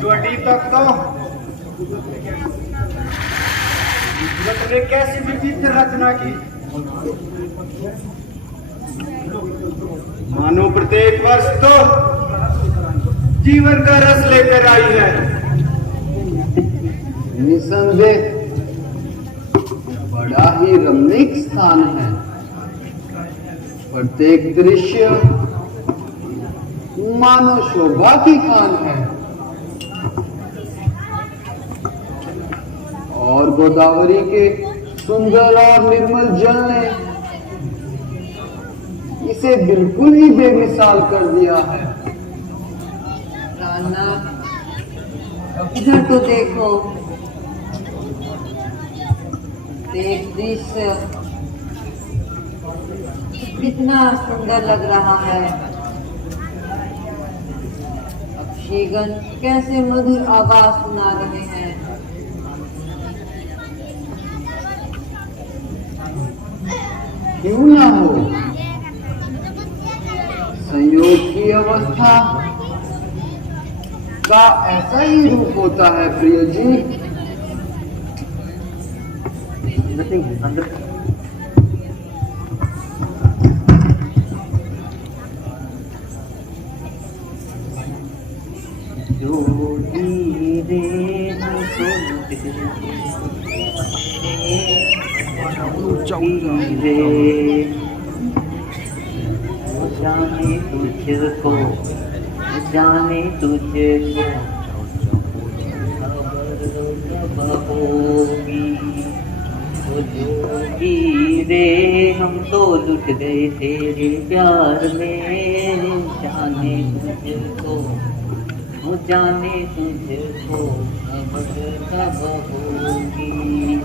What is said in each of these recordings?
ज्योति तक तो ने कैसी विचित्र रचना की, मानो प्रत्येक वर्ष तो जीवन का रस लेकर आई है। निसंदेह बड़ा ही रमणीक स्थान है। प्रत्येक दृश्य मानो शोभा की खान है। और गोदावरी के सुंदर और निर्मल जल ने इसे बिल्कुल ही बेमिसाल कर दिया है। राना, इधर तो देखो, देख दृश्य कितना सुंदर लग रहा है। पक्षीगण कैसे मधुर आवाज सुना रहे हैं। क्यों ना हो, संयोग की अवस्था का ऐसा ही रूप होता है प्रिय जी। जाने तुझको, जाने तुझको खबर कब होगी। जोगी रे हम तो लुट गए तेरे प्यार में। जाने तुझको, जाने तुझको खबर कब होगी।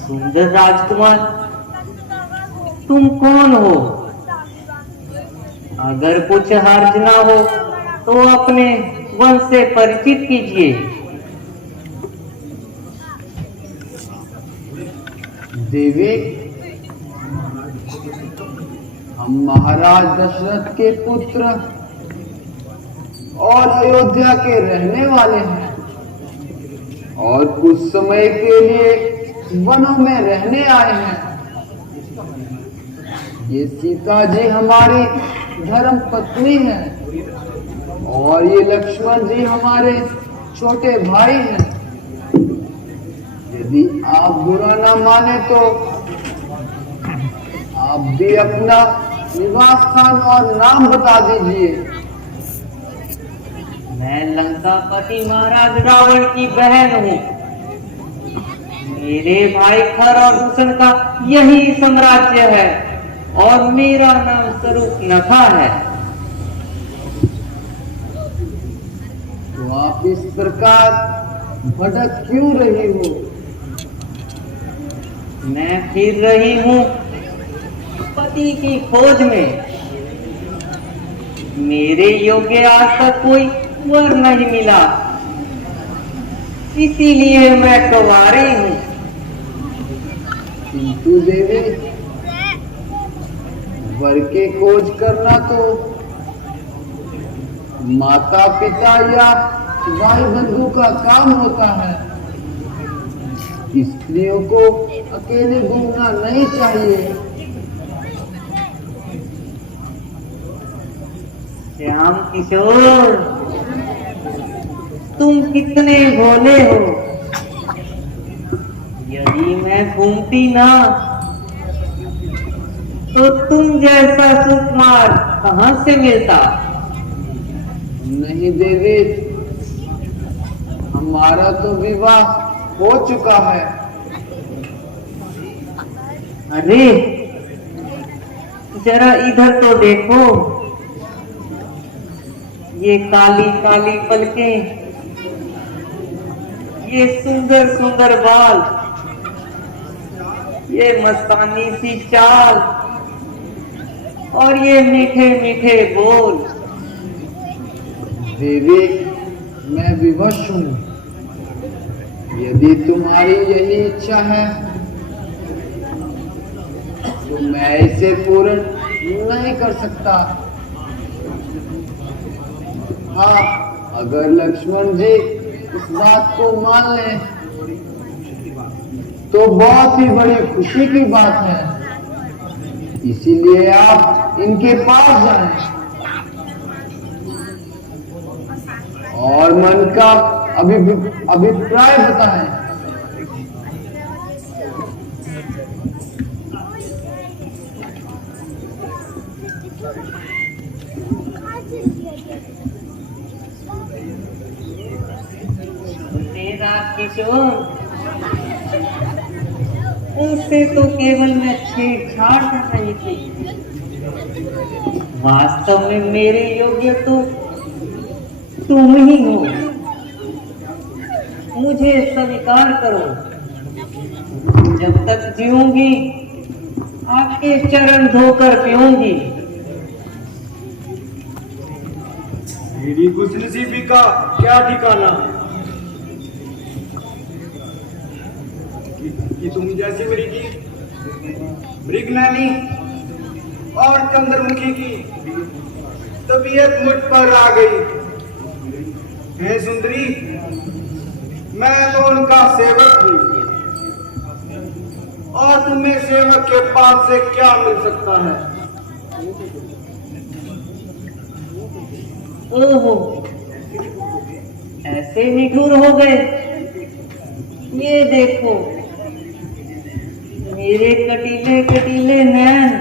सुंदर राजकुमार, तुम कौन हो? अगर कुछ हर्ज ना हो तो अपने वंश से परिचित कीजिए। देवी, हम महाराज दशरथ के पुत्र और अयोध्या के रहने वाले हैं और कुछ समय के लिए वनों में रहने आए हैं। ये सीता जी हमारी धर्म पत्नी है और ये लक्ष्मण जी हमारे छोटे भाई हैं। यदि आप बुरा ना माने तो आप भी अपना निवास स्थान और नाम बता दीजिए। मैं लंकापति महाराज रावण की बहन हूँ। मेरे भाई खर और भूषण का यही साम्राज्य है और मेरा नाम शूर्पणखा है। तो आप इस प्रकार भटक क्यों रही हो? मैं फिर रही हूँ पति की खोज में। मेरे योग्य आज तक कोई वर नहीं मिला, इसीलिए मैं कुंवारी हूँ। किंतु देवी, वर के खोज करना तो माता पिता या भाई बंधु का काम होता है। स्त्रियों को अकेले घूमना नहीं चाहिए। श्याम किशोर, तुम कितने भोले हो। यदि मैं घूमती ना तो तुम जैसा सुकुमार कहाँ से मिलता। नहीं देवी, हमारा तो विवाह हो चुका है। अरे जरा इधर तो देखो, ये काली काली पलकें, ये सुंदर सुंदर बाल, ये मस्तानी सी चाल और ये मीठे मीठे बोल। देवी, मैं विवश हूँ। यदि तुम्हारी यही इच्छा है तो मैं इसे पूर्ण नहीं कर सकता। हाँ, अगर लक्ष्मण जी इस बात को मान लें तो बहुत ही बड़ी खुशी की बात है। इसीलिए आप इनके पास जाएं और मन का अभिप्राय बताएं। तेरा किशोर, उससे तो केवल मैं छेड़छाड़ कर रही थी। वास्तव में मेरे योग्य तो तुम ही हो। मुझे स्वीकार करो। जब तक जीऊंगी आपके चरण धोकर पीऊंगी। मेरी खुशनसीबी का क्या ठिकाना कि तुम जैसी मृगनयनी और चंद्रमुखी की तबीयत मुझ पर आ गई है। सुंदरी, मैं तो उनका सेवक हूँ और तुम्हें सेवक के पास से क्या मिल सकता है? ओहो, ऐसे निठुर हो गए। ये देखो मेरे कटीले कटीले नैन,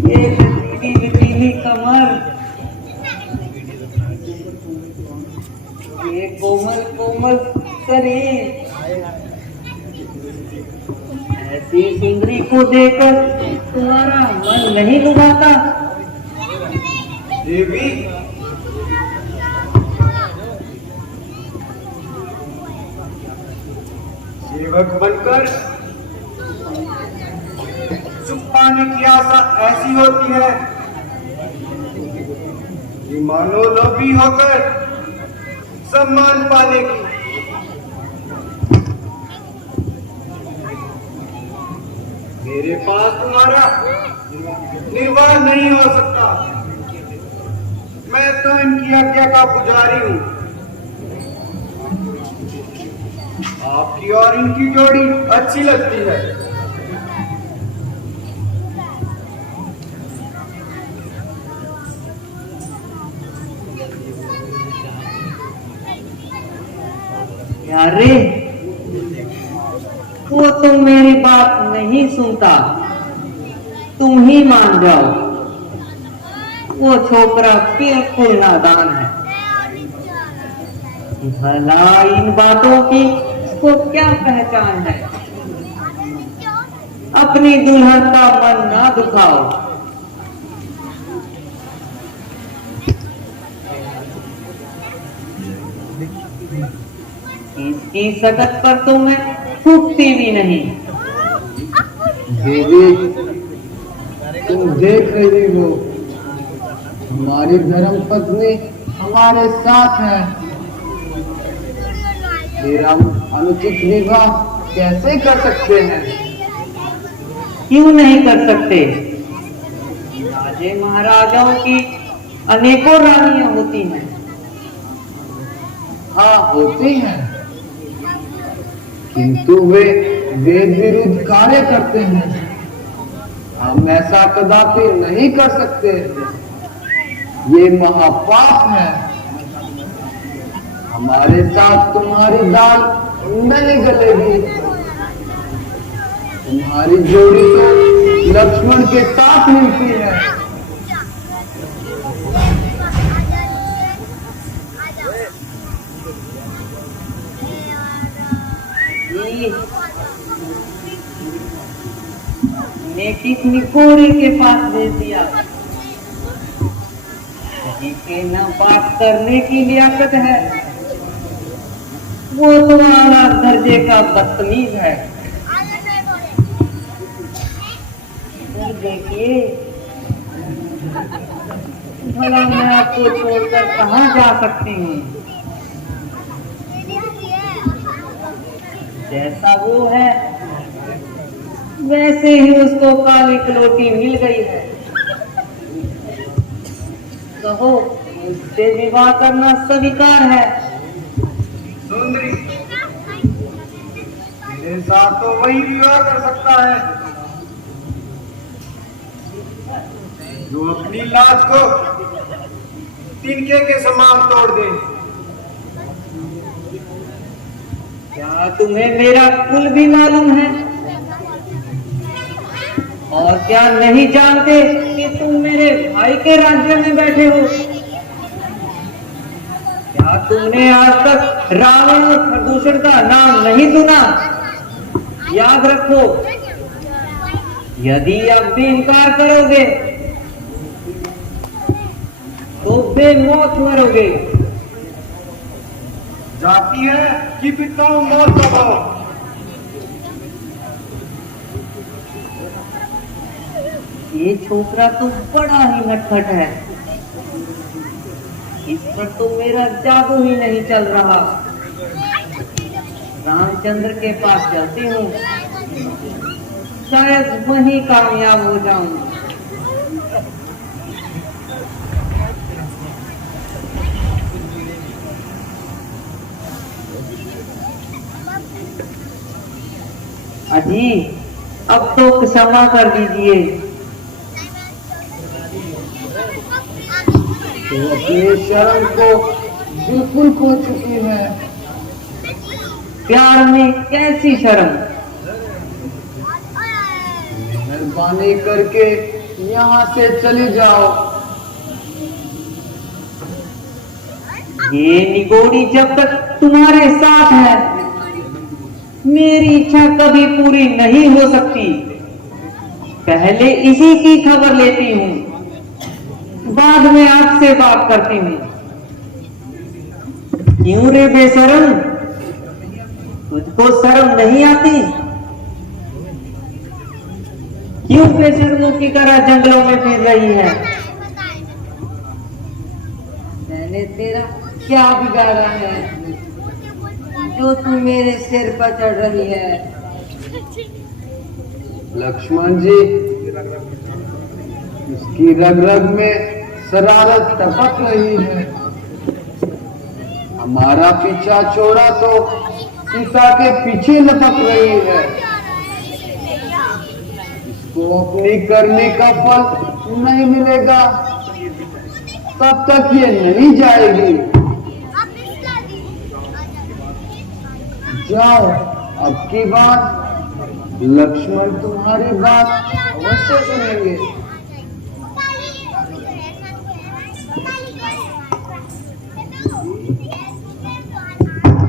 ये लचीली लचीली कमर, ये कोमल कोमल शरीर। ऐसी सुंदरी को देखकर तुम्हारा मन नहीं लुभाता? देवी, सेवक बनकर सुख पाने की आशा ऐसी होती है कि मानो लोभी होकर सम्मान पाने की। मेरे पास तुम्हारा निर्वाह नहीं हो सकता। मैं तो इनकी आज्ञा का पुजारी हूँ। आपकी और इनकी जोड़ी अच्छी लगती है। अरे, वो तो मेरी बात नहीं सुनता। तुम ही मान जाओ। वो छोकरा बिल्कुल नादान है। भला इन बातों की उसको क्या पहचान है? अपनी दुल्हन का मन ना दुखाओ। इसकी सकत पर तो मैं थूकती भी नहीं। देवी, तुम देख रही हो, हमारी धर्म पत्नी हमारे साथ है। फिर हम अनुचित विवाह कैसे कर सकते हैं? क्यों नहीं कर सकते? राजे महाराजाओं की अनेकों रानियां होती हैं। हाँ, होती हैं, किंतु वे वेद विरुद्ध कार्य करते हैं। हम ऐसा कदापि नहीं कर सकते। ये महापाप है। हमारे साथ तुम्हारी दाल नहीं गलेगी। तुम्हारी जोड़ी तो लक्ष्मण के साथ मिलती है। ने किस निकोरे के पास दे दिया। जिसे न बात करने की लियाकत है, वो तुम्हारा दर्जे का बदतमीज है। देखिए, भला मैं आपको छोड़कर कहाँ जा सकती हूँ? जैसा वो है वैसे ही उसको काली कलोटी मिल गई है। कहो, उससे विवाह करना स्वीकार है। सुंदरी, मेरे साथ तो वही विवाह कर सकता है जो अपनी लाज को तिनके के समान तोड़ दे। क्या तुम्हें मेरा कुल भी मालूम है? और क्या नहीं जानते कि तुम मेरे भाई के राज्य में बैठे हो? क्या तुमने आज तक रावण और प्रदूषण का नाम नहीं सुना? याद रखो, यदि अब भी इनकार करोगे तो बेमौत मरोगे। जाती है कि पिता हूं मौत का भाव। ये छोकरा तो बड़ा ही नटखट है। इस पर तो मेरा जादू ही नहीं चल रहा। रामचंद्र के पास जाती हूँ, शायद वहीं कामयाब हो जाऊं। अजी, अब तो क्षमा कर दीजिए। तो अपनी शरण को बिल्कुल खो चुकी है। प्यार में कैसी शर्म? मेहरबानी करके यहाँ से चली जाओ। ये निगोड़ी जब तक तुम्हारे साथ है, मेरी इच्छा कभी पूरी नहीं हो सकती। पहले इसी की खबर लेती हूँ, बाद में आपसे बात करती हूँ। क्यों रे बेशरम, तुझको शर्म नहीं आती? क्यों बेशर्मों की तरह जंगलों में फिर रही है? मैंने तेरा क्या बिगाड़ा है जो तू मेरे सिर पर चढ़ रही है? लक्ष्मण जी, उसकी रग रग में शरारत टपक रही है। हमारा पीछा छोड़ा तो सीता के पीछे लपक रही है। इसको अपनी करने का फल नहीं मिलेगा, तब तक ये नहीं जाएगी। जाओ, अब की बात लक्ष्मण तुम्हारी बात अवश्य सुनेंगे।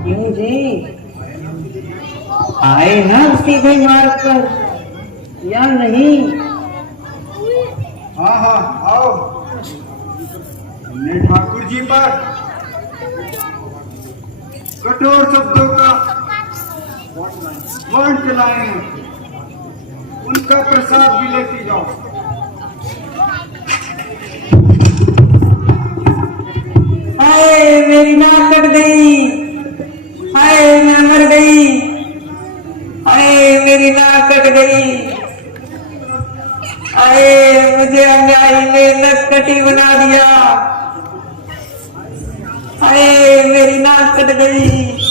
क्यों जी, आए ना सीधे मार्ग पर या नहीं? हाँ हाँ, आओ। हमने ठाकुर जी पर कठोर शब्दों का वर्ण चलाए हैं, उनका प्रसाद भी लेती जाओ। हाय, मेरी नाक कट गई। हाय, मैं मर गई। हाय, मेरी नाक कट गई। हाय, मुझे अन्यायी ने नटखटी बना दिया। हाय, मेरी नाक कट गई।